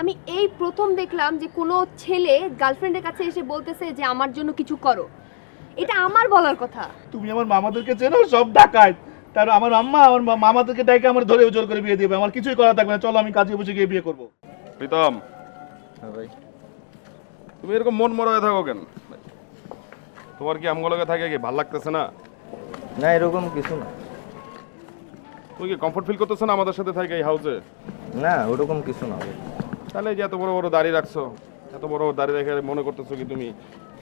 আমি এই প্রথম দেখলাম যে কোনো ছেলে গার্লফ্রেন্ডের কাছে এসে বলতেছে যে আমার জন্য কিছু করো। এটা আমার বলার কথা। তুমি আমার মামাদেরকে চেনো সব ডাকায় তার আমার আম্মা আমার মামাদেরকে ডাইকে আমার ধরে জোর করে বিয়ে দিবে। আমার কিছুই করা থাকবে না। চলো আমি কাজে বসে গিয়ে বিয়ে করব। প্রীতম। হ্যাঁ ভাই। তুমি এরকম মন মরা হয়ে থাকো কেন? তোমার কি আমগুলোকে থাকে কি? ভালো লাগতেছে না? না এরকম কিছু না। তুমি কি কমফোর্ট ফিল করতেছো না আমাদের সাথে থাকে এই হাউসে না ওরকম কিছু না ভাই। তাহলে যে এত বড় বড় দাড়ি রাখছো, এত বড় দাড়ি রেখে মনে করতেছো কি তুমি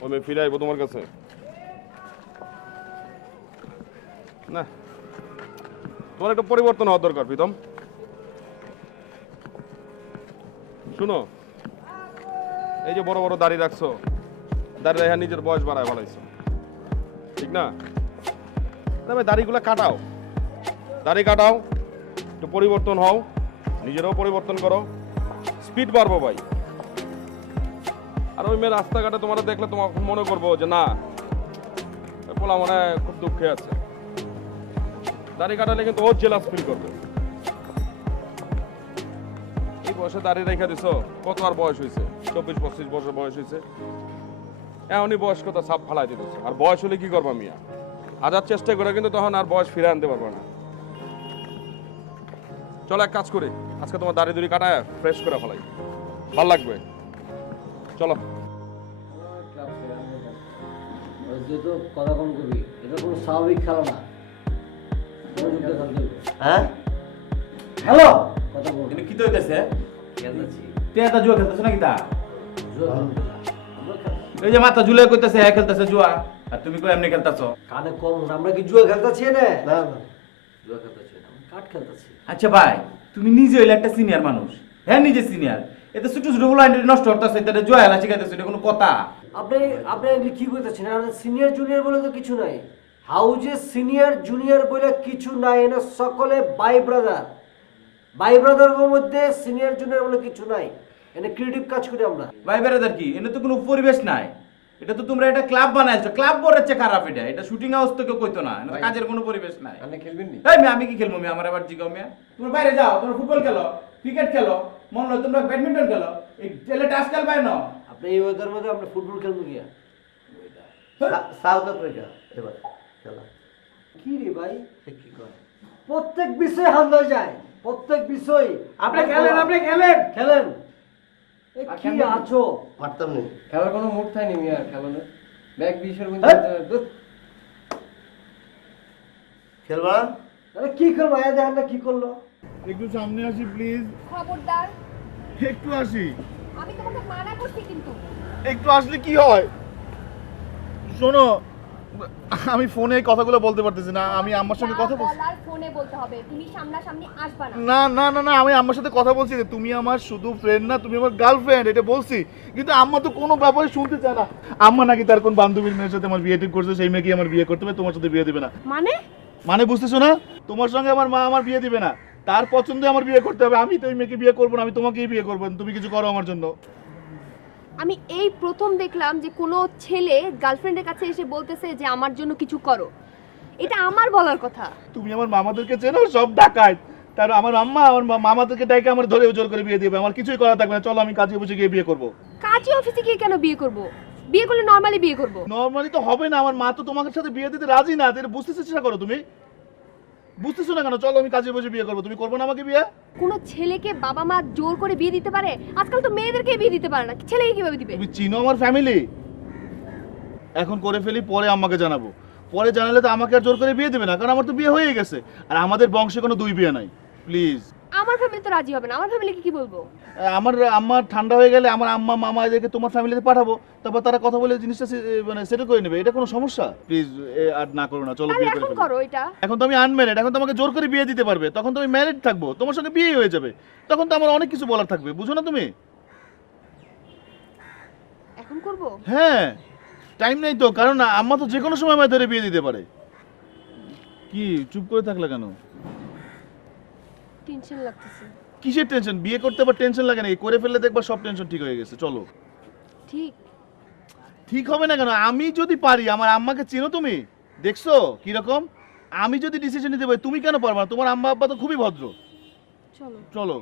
ওই মেয়ে ফিরে আইবো তোমার কাছে? না। তোমার একটা পরিবর্তন হওয়ার দরকার, প্রীতম। শুনো, এই যে বড় বড় দাড়ি রাখছো, দাড়ি রেখে নিজের বয়স বাড়ায় ফেলাইছো। ঠিক না? তবে দাড়িগুলো কাটাও। দাড়ি কাটাও, একটু পরিবর্তন হও, নিজেরাও পরিবর্তন করো। স্পিড বাড়বো ভাই। আর ওই মেয়ে রাস্তাঘাটে তোমরা দেখলে তোমার মনে করব যে না পোলা মনে খুব দুঃখে আছে। দাড়ি কাটালে কিন্তু ও জেলাস ফিল করবে। এই বয়সে দাঁড়িয়ে রেখে দিছো, কত আর বয়স হয়েছে চব্বিশ, পঁচিশ বছর বয়স হয়েছে এমনই বয়স কত সাপ ফালাই দিতেছো। আর বয়স হলে কি করবা মিয়া? হাজার চেষ্টা করে কিন্তু তখন আর বয়স ফিরে আনতে পারবে না। চলো এক কাজ করি। আজকে তোমার দাড়ি দুড়ি কাটায় ফ্রেশ করে ফেলাই। ভালো লাগবে। চলো। যেহেতু কথা কম করবি এটা কোনো স্বাভাবিক খেলা না। হ্যাঁ? হ্যালো? কথা বল কিন্তু কি তো হইতেছে তুই একটা জুয়া খেলতেছ নাকি তা? এই যে মাথা ঝুলে কইতেছে হ্যাঁ খেলতেছে জুয়া। আর তুমি কই এমনি খেলতেছ? কানে কম আমরা কি জুয়া খেলতেছি না জুয়া খেলতেছি না আচ্ছা ভাই তুমি নিজে হইলে একটা সিনিয়র মানুষ। হ্যাঁ নিজে সিনিয়র এতে ছোট ছোটগুলো নষ্ট করতেছে এটা জুয়া খেলা শিখাইতেছে এটা কোনো কথা। আপনি আপনি কি করতেছেন আর সিনিয়র জুনিয়র বলে তো কিছু নাই। হাউজে সিনিয়র জুনিয়র বলে কিছু নাই এনে সকলে বাই ব্রাদার বাই ব্রাদারের মধ্যে সিনিয়র জুনিয়র বলে কিছু নাই। এনে ক্রিয়েটিভ কাজ করি আমরা। ভাই বেড়াদার কি? এনে তো কোনো পরিবেশ নাই। এটা তো তোমরা একটা ক্লাব বানাইছো। ক্লাব বলেছে খারাপ এটা। এটা শুটিং হাউস তো কেউ কইতো না। এটা কাজের কোনো পরিবেশ নাই। আপনি খেলবেন নি? এই আমি কি খেলব মেয়ে আমার আবার জিগাও মেয়ে তোমরা বাইরে যাও তোমরা ফুটবল খেলো ক্রিকেট খেলো মন হয় তোমরা ব্যাডমিন্টন খেলো। এই ছেলে টাস খেল পায় না। আপনি এই ওয়েদার মধ্যে আমরা ফুটবল খেলব গিয়া সাউথ আফ্রিকা। এবার খেলা। কি রে ভাই? কি করে? প্রত্যেক বিষয় হামলা যায়। প্রত্যেক বিষয় আপনি খেলেন, আপনি খেলেন। খেলেন। কি আছো? পারতাম নেই খেলার কোনো মুড থাইনি মিয়া খেলানো ব্যাগ বিশের মধ্যে হ্যাঁ? খেলবা? আরে কি করব আয়া দেখেন না কি করল। একটু সামনে আসি প্লিজ খবরদার। একটু আসি। আমি তোমাকে মানা করছি কিন্তু। একটু আসলে কি হয়? শোনো আমি ফোনে কথাগুলো বলতে পারতেছি না আমি আম্মার সঙ্গে কথা বলছি। ফোনে বলতে হবে তুমি সামনাসামনি আসবা না। না না না না আমি আম্মার সাথে কথা বলছি যে তুমি আমার শুধু ফ্রেন্ড না তুমি আমার গার্লফ্রেন্ড এটা বলছি। কিন্তু আম্মা তো কোনো ব্যাপারে শুনতে চায় না। আম্মা নাকি তার কোন বান্ধবীর মেয়ের সাথে আমার বিয়ে ঠিক করছে সেই মেয়েকে আমার বিয়ে করতে হবে তোমার সাথে বিয়ে দিবে না। মানে? মানে বুঝতেছো না? তোমার সঙ্গে আমার মা আমার বিয়ে দিবে না। তার পছন্দে আমার বিয়ে করতে হবে আমি তো ওই মেয়েকে বিয়ে করব না আমি তোমাকেই বিয়ে করব তুমি কিছু করো আমার জন্য। আমি এই প্রথম দেখলাম যে কোনো ছেলে গার্লফ্রেন্ডের কাছে এসে বলতেছে যে আমার জন্য কিছু করো। এটা আমার বলার কথা। তুমি আমার মামাদেরকে চেনো? সব ডাকায় তার আমার আম্মা আমার মামাদেরকে ডাইকে আমার ধরে জোর করে বিয়ে দিবে। আমার কিছুই করা থাকবে না। চলো আমি কাজে বসে গিয়ে বিয়ে করব। কাজী অফিসে গিয়ে কেন বিয়ে করব? বিয়ে করলে নর্মালি বিয়ে করব। নর্মালি তো হবে না। আমার মা তো তোমার সাথে বিয়ে দিতে রাজি না। এটা বুঝতে চেষ্টা করো তুমি। বুঝতেছো না কেন? চলো আমি কাজে বসে বিয়ে করব। তুমি করব না আমাকে বিয়ে? কোনো ছেলেকে বাবা মা জোর করে বিয়ে দিতে পারে? আজকাল তো মেয়েদেরকে বিয়ে দিতে পারে না। ছেলেকে কীভাবে দিবে? তুমি চিনো আমার ফ্যামিলি এখন করে ফেলি পরে আমাকে জানাব। পরে জানালে তো আমাকে আর জোর করে বিয়ে দেবে না কারণ আমার তো বিয়ে হয়ে গেছে। আর আমাদের বংশে কোনো দুই বিয়ে নাই। প্লিজ আমার ফ্যামিলি তো রাজি হবে না। আমার ফ্যামিলিকে কি বলব? আমার আম্মা ঠান্ডা হয়ে গেলে আমার আম্মা মামা এদেরকে তোমার ফ্যামিলিতে পাঠাবো তারপর তারা কথা বলে জিনিসটা মানে সেটেল করে নেবে। এটা কোনো সমস্যা? প্লিজ আর না করো না চলো বিয়ে করে এখন করো এটা। এখন তো আমি আনম্যারিড এখন তো আমাকে জোর করে বিয়ে দিতে পারবে। তখন তো আমি ম্যারিড থাকব তোমার সঙ্গে বিয়ে হয়ে যাবে। তখন তো আমার অনেক কিছু বলার থাকবে বুঝো না তুমি? এখন করব? হ্যাঁ টাইম নেই তো কারণ আম্মা তো যে কোনো সময় আমায় ধরে বিয়ে দিতে পারে। কি চুপ করে থাকলে কেন? টেনশন লাগতেছে। কিসের টেনশন বিয়ে করতে আবার টেনশন লাগে না এই করে ফেললে দেখবা সব টেনশন ঠিক হয়ে গেছে চলো। ঠিক। ঠিক হবে না কেন? আমি যদি পারি আমার আম্মাকে চেনো তুমি? দেখছ? কীরকম? আমি যদি ডিসিশন নিতে পারি তুমি কেন পারবা না? তোমার আম্মা আব্বা তো খুবই ভদ্র। চলো। চলো।